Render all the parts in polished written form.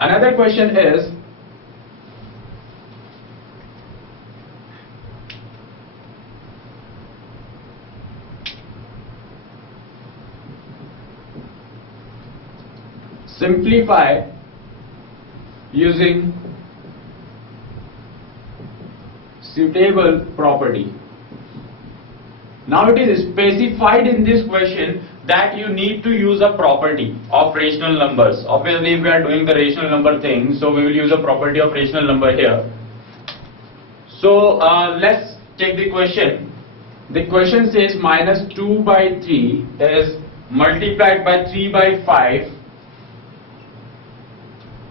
Another question is, simplify using suitable property. Now it is specified in this question that you need to use a property of rational numbers. Obviously we are doing the rational number thing, so we will use a property of rational number here. So let's take the question. The question says minus 2 by 3 is multiplied by 3 by 5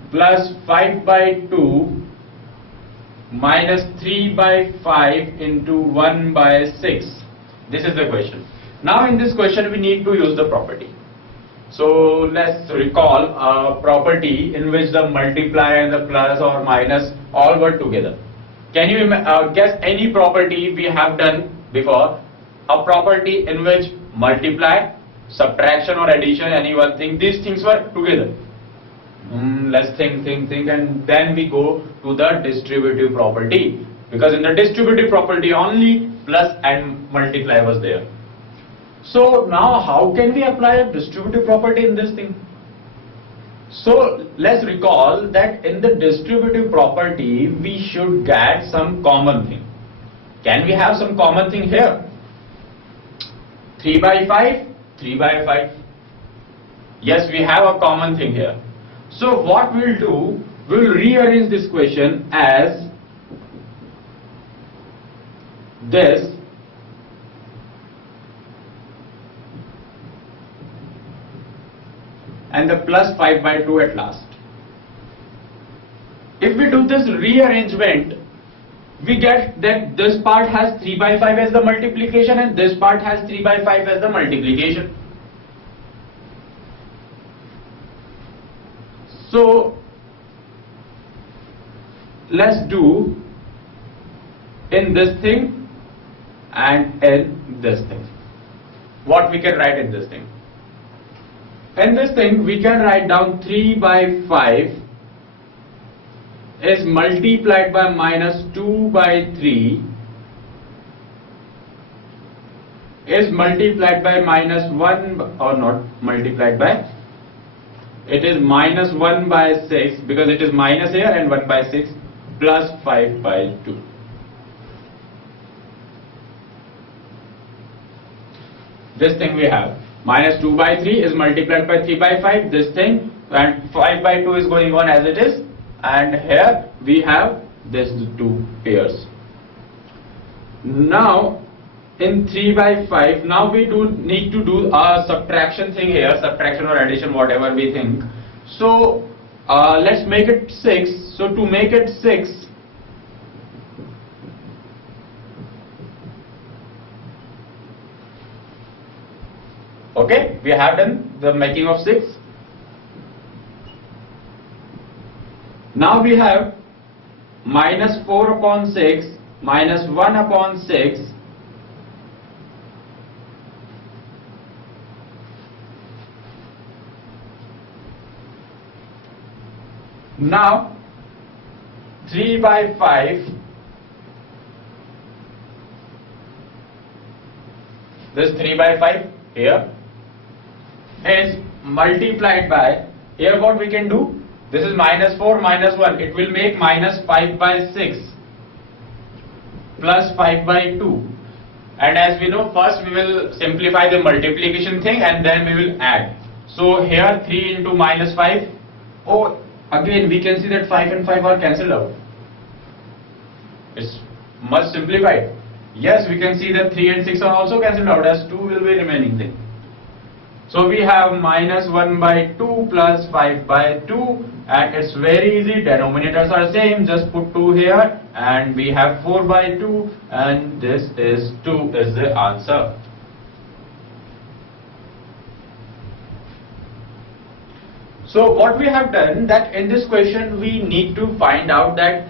plus 5 by 2 minus 3 by 5 into 1 by 6. This is the question. Now in this question we need to use the property. So let's recall a property in which the multiply and the plus or minus all were together. Can you guess any property we have done before? A property in which multiply, subtraction or addition, any one thing, these things were together. Let's think and then we go to the distributive property, because in the distributive property only plus and multiply was there. So now how can we apply a distributive property in this thing? So let's recall that in the distributive property we should get some common thing. Can we have some common thing here? 3 by 5, 3 by 5. Yes, we have a common thing here. So what we'll do, we'll rearrange this question as this, and the plus 5 by 2 at last. If we do this rearrangement, we get that this part has 3 by 5 as the multiplication and this part has 3 by 5 as the multiplication. So let's do in this thing and in this thing. What we can write in this thing? In this thing we can write down 3 by 5 is multiplied by minus 2 by 3 is multiplied by minus 1, or not multiplied by, it is minus 1 by 6 because it is minus here, and 1 by 6 plus 5 by 2. This thing we have minus 2 by 3 is multiplied by 3 by 5, this thing, and 5 by 2 is going on as it is, and here we have this two pairs. Now in 3 by 5, now we need to do a subtraction thing here, subtraction or addition, whatever we think. So let's make it 6. So to make it 6, okay, we have done the making of 6. Now we have minus 4 upon 6 minus 1 upon 6 now 3 by 5, this 3 by 5 here is multiplied by, here what we can do, this is minus 4 minus 1, it will make minus 5 by 6 plus 5 by 2, and as we know, first we will simplify the multiplication thing and then we will add. So here 3 into minus 5, oh, again we can see that 5 and 5 are cancelled out. It's much simplified. Yes, we can see that 3 and 6 are also cancelled out, as 2 will be remaining thing. So we have minus 1 by 2 plus 5 by 2, and it's very easy, denominators are same, just put 2 here and we have 4 by 2, and this is 2 is the answer. So what we have done, that in this question we need to find out that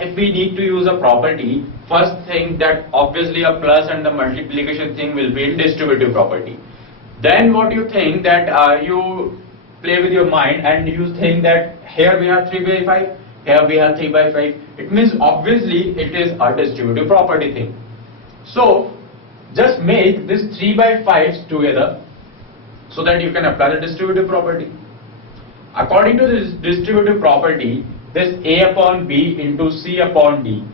if we need to use a property, first thing that obviously a plus and the multiplication thing will be in distributive property. Then what you think that you play with your mind and you think that here we have 3 by 5, here we have 3 by 5, it means obviously it is a distributive property thing. So just make this 3 by 5s together so that you can apply the distributive property. According to this distributive property, this A upon B into C upon D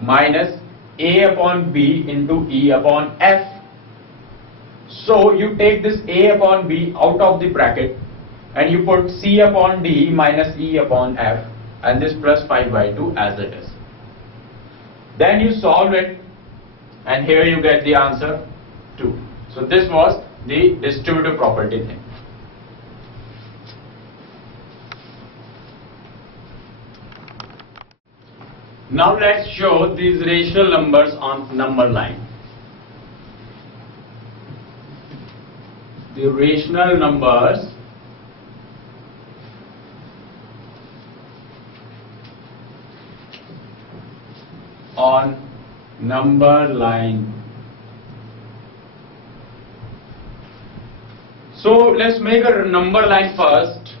minus A upon B into E upon F. So you take this A upon B out of the bracket and you put C upon D minus E upon F and this plus 5 by 2 as it is. Then you solve it and here you get the answer 2. So this was the distributive property thing. Now let's show these rational numbers on number line. The rational numbers on number line. So let's make a number line first.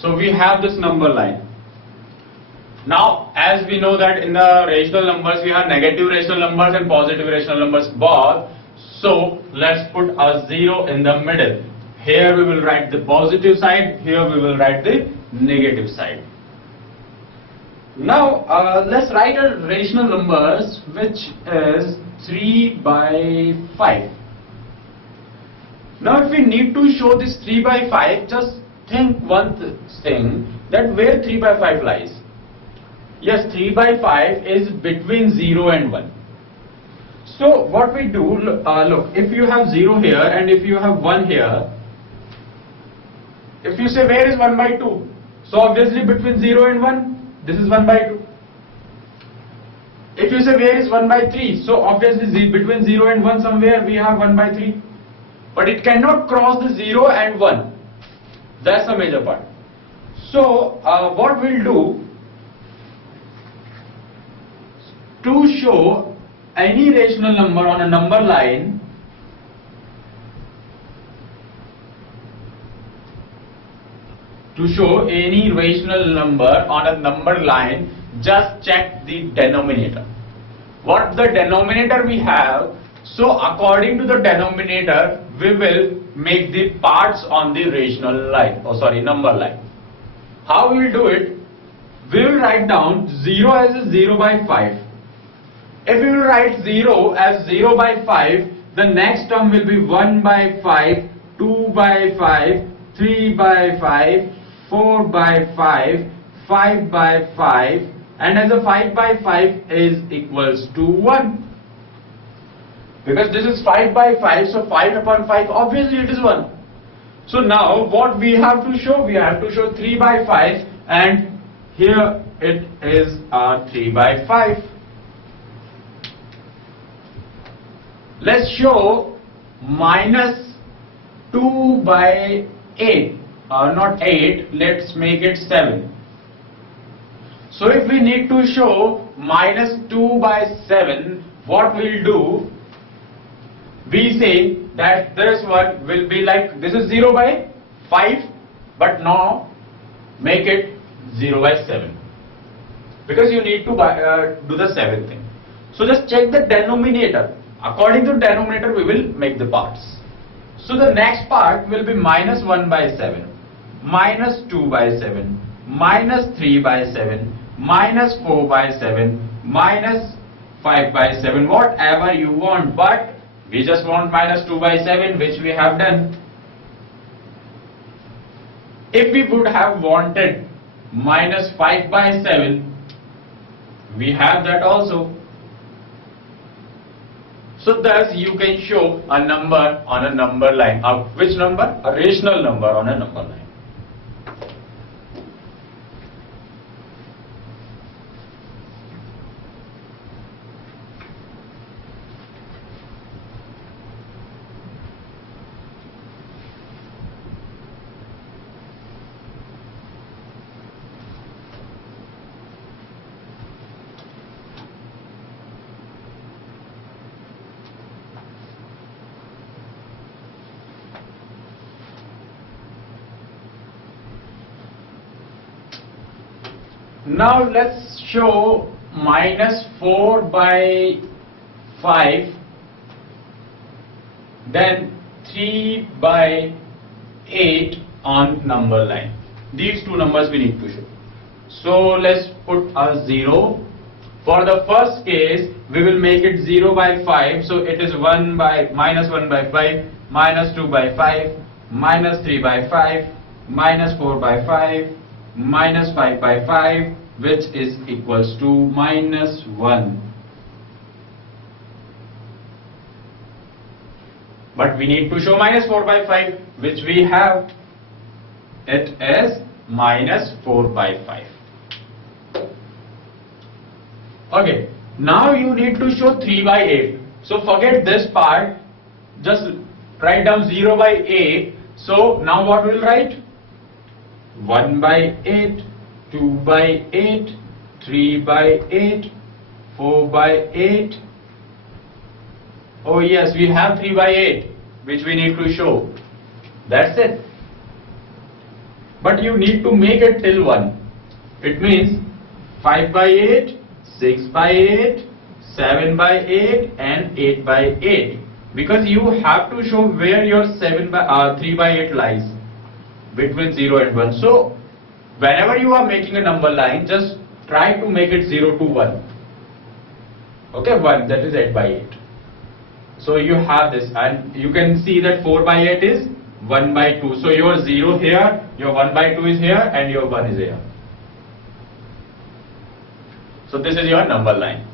So we have this number line. Now as we know that in the rational numbers we have negative rational numbers and positive rational numbers both. So let's put a 0 in the middle. Here we will write the positive side, here we will write the negative side. Now let's write a rational numbers which is 3 by 5. Now if we need to show this 3 by 5, just think one thing, that where 3 by 5 lies. Yes, 3 by 5 is between 0 and 1. So what we do, look, if you have 0 here and if you have 1 here, if you say where is 1 by 2, so obviously between 0 and 1, this is 1 by 2. If you say where is 1 by 3, so obviously between 0 and 1 somewhere we have 1 by 3. But it cannot cross the 0 and 1. That's the major part. So what we'll do, to show any rational number on a number line, just check the denominator. What the denominator we have, so according to the denominator we will make the parts on the rational line, number line. How we will do it? We will write down 0 as a 0 by 5. If we will write 0 as 0 by 5, the next term will be 1 by 5, 2 by 5, 3 by 5, 4 by 5, 5 by 5, and as a 5 by 5 is equals to 1. Because this is 5 by 5, so 5 upon 5, obviously it is 1. So now what we have to show? We have to show 3 by 5 and here it is 3 by 5. Let's show minus 2 by 8, not 8, let's make it 7. So if we need to show minus 2 by 7, what we'll do? We say that this one will be like, this is 0 by 5, but now make it 0 by 7. Because you need to do the 7th thing. So just check the denominator. According to denominator we will make the parts. So the next part will be minus 1 by 7, minus 2 by 7, minus 3 by 7, minus 4 by 7, minus 5 by 7, whatever you want, but we just want minus 2 by 7, which we have done. If we would have wanted minus 5 by 7, we have that also. So thus you can show a number on a number line. Which number? A rational number on a number line. Now let's show minus 4 by 5, then 3 by 8 on number line. These two numbers we need to show. So let's put a 0. For the first case, we will make it 0 by 5. So it is minus 1 by 5, minus 2 by 5, minus 3 by 5, minus 4 by 5, minus 5 by 5, which is equals to minus 1. But we need to show minus 4 by 5, which we have. It is minus 4 by 5. Okay, now you need to show 3 by 8. So forget this part, just write down 0 by 8. So now what we'll write? 1 by 8, 2 by 8, 3 by 8, 4 by 8. Oh yes, we have 3 by 8, which we need to show. That's it. But you need to make it till 1. It means 5 by 8, 6 by 8, 7 by 8 and 8 by 8. Because you have to show where your 3 by 8 lies. Between 0 and 1. So whenever you are making a number line, just try to make it 0 to 1. Okay, 1, that is 8 by 8. So you have this, and you can see that 4 by 8 is 1 by 2. So your 0 here, your 1 by 2 is here, and your 1 is here. So this is your number line.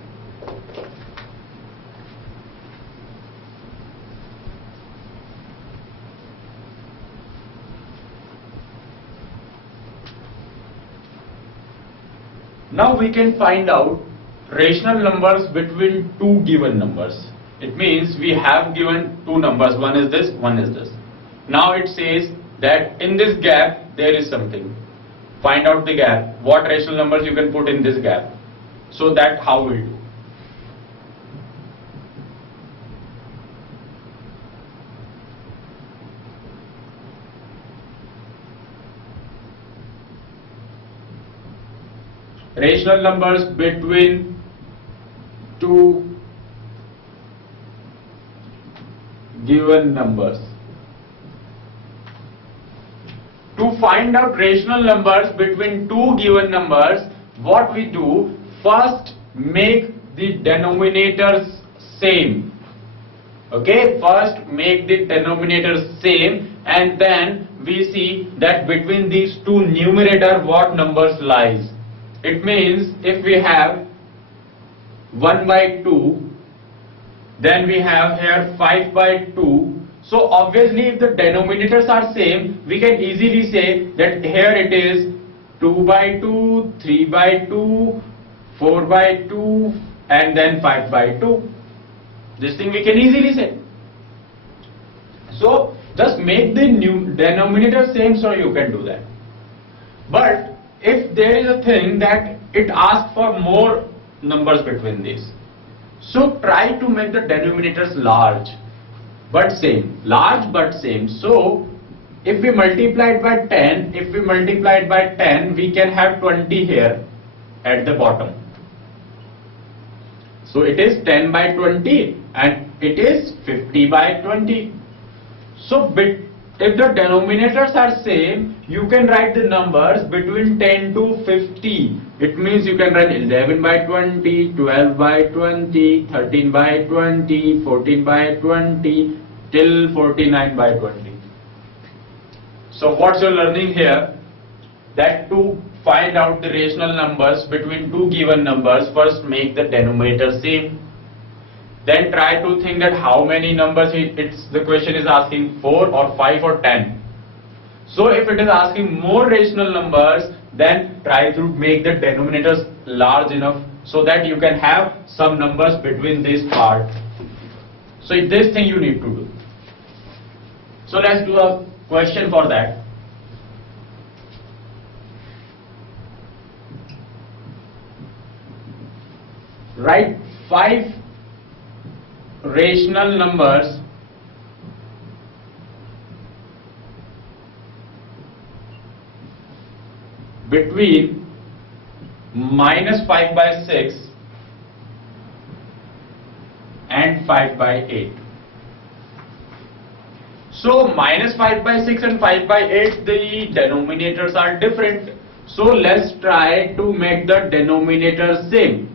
Now we can find out rational numbers between two given numbers. It means we have given two numbers, one is this, one is this. Now it says that in this gap there is something. Find out the gap, what rational numbers you can put in this gap. So that how we'll do. Rational numbers between two given numbers. To find out rational numbers between two given numbers, what we do, first make the denominators same. Okay, first make the denominators same, and then we see that between these two numerator what numbers lies. It means if we have 1 by 2, then we have here 5 by 2. So obviously if the denominators are same, we can easily say that here it is 2 by 2, 3 by 2, 4 by 2 and then 5 by 2. This thing we can easily say. So just make the new denominator same, so you can do that. But if there is a thing that it asks for more numbers between these, so try to make the denominators large but same, large but same. So if we multiply it by 10, we can have 20 here at the bottom. So it is 10 by 20 and it is 50 by 20. So if the denominators are same, you can write the numbers between 10 to 50. It means you can write 11 by 20, 12 by 20, 13 by 20, 14 by 20, till 49 by 20. So what's your learning here? That to find out the rational numbers between two given numbers, first make the denominator same. then try to think that how many numbers the question is asking, 4 or 5 or 10. So if it is asking more rational numbers, then try to make the denominators large enough so that you can have some numbers between this part. So this thing you need to do. So let's do a question for that. Write 5 rational numbers between -5/6 and 5/8. So -5/6 and 5/8, the denominators are different. So let's try to make the denominator same.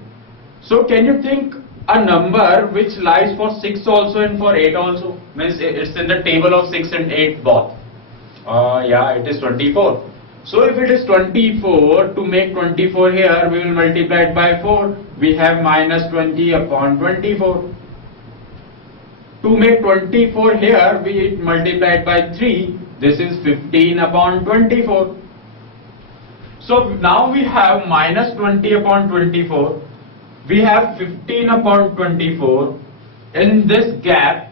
So can you think a number which lies for 6 also and for 8 also? Means it's in the table of 6 and 8 both. Yeah, it is 24. So if it is 24, to make 24 here, we will multiply it by 4. We have -20 upon 24. To make 24 here, we multiply it by 3. This is 15 upon 24. So now we have -20 upon 24. We have 15 upon 24. In this gap,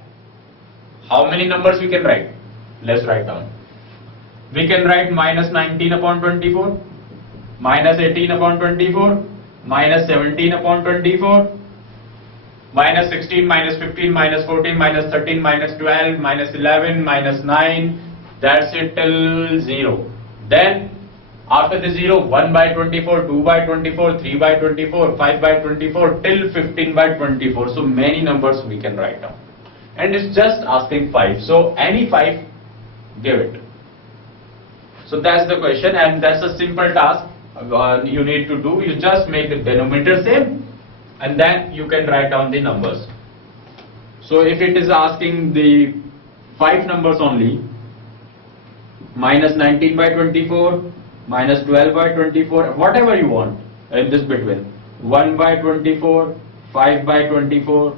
how many numbers we can write? Let's write down. We can write -19 upon 24, -18 upon 24, -17 upon 24, -16, -15, -14, -13, -12, -11, -9. That's it till 0. Then after the 0, 1/24, 2/24, 3/24, 5/24 till 15/24. So many numbers we can write down. And it's just asking 5. So any 5, give it. So that's the question, and that's a simple task you need to do. You just make the denominator same, and then you can write down the numbers. So if it is asking the 5 numbers only, -19/24, -12/24, whatever you want in this between, 1/24, 5/24,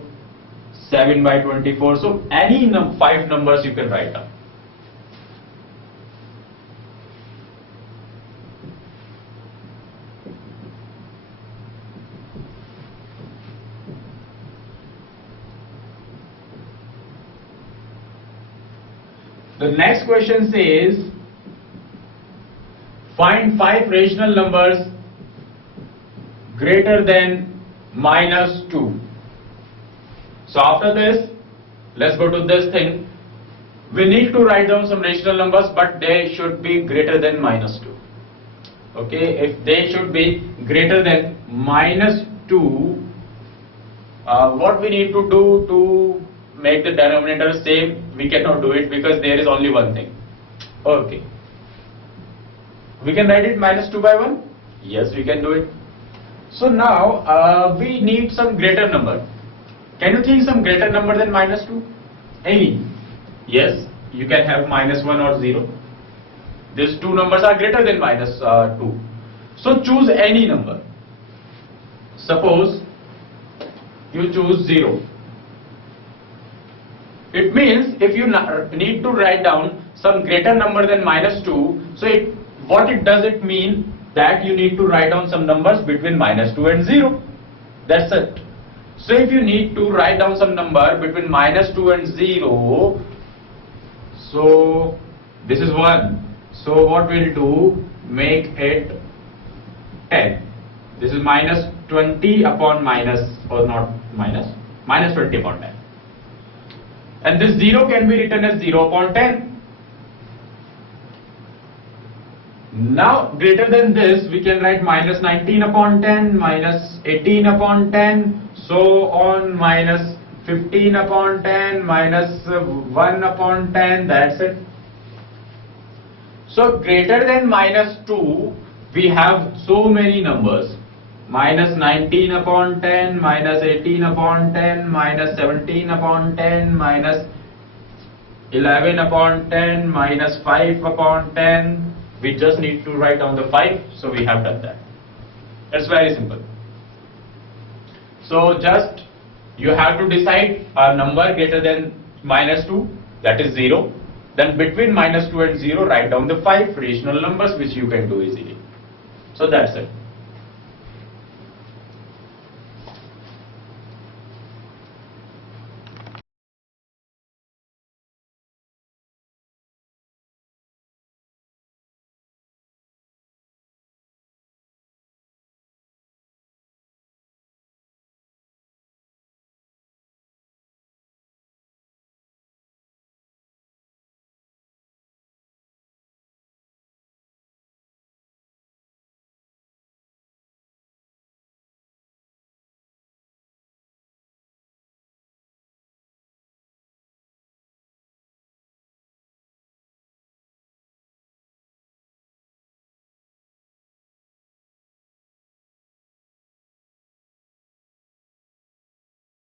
7/24. So any 5 numbers you can write down. The next question says, find 5 rational numbers greater than -2. So after this, let's go to this thing. We need to write down some rational numbers, but they should be greater than -2. Okay, if they should be greater than -2, what we need to do to make the denominator same? We cannot do it because there is only one thing. Okay, we can write it -2/1. Yes, we can do it. So now we need some greater number. Can you think some greater number than -2? Any? Yes, you can have -1 or 0. These two numbers are greater than -2. So choose any number. Suppose you choose 0. It means if you need to write down some greater number than -2, so what it does it mean that you need to write down some numbers between -2 and 0. That's it. So if you need to write down some number between -2 and 0, so this is 1. So what we'll do, make it 10. This is -20 upon -20 upon 10. And this 0 can be written as 0 upon 10. Now greater than this, we can write -19 upon 10, -18 upon 10, so on, -15 upon 10, -1 upon 10, that's it. So greater than -2, we have so many numbers. -19 upon 10, -18 upon 10, -17 upon 10, -11 upon 10, -5 upon 10. We just need to write down the 5, so we have done that. It's very simple. So just You have to decide a number greater than minus 2, that is 0. Then between minus 2 and 0, write down the 5 rational numbers which you can do easily. So that's it.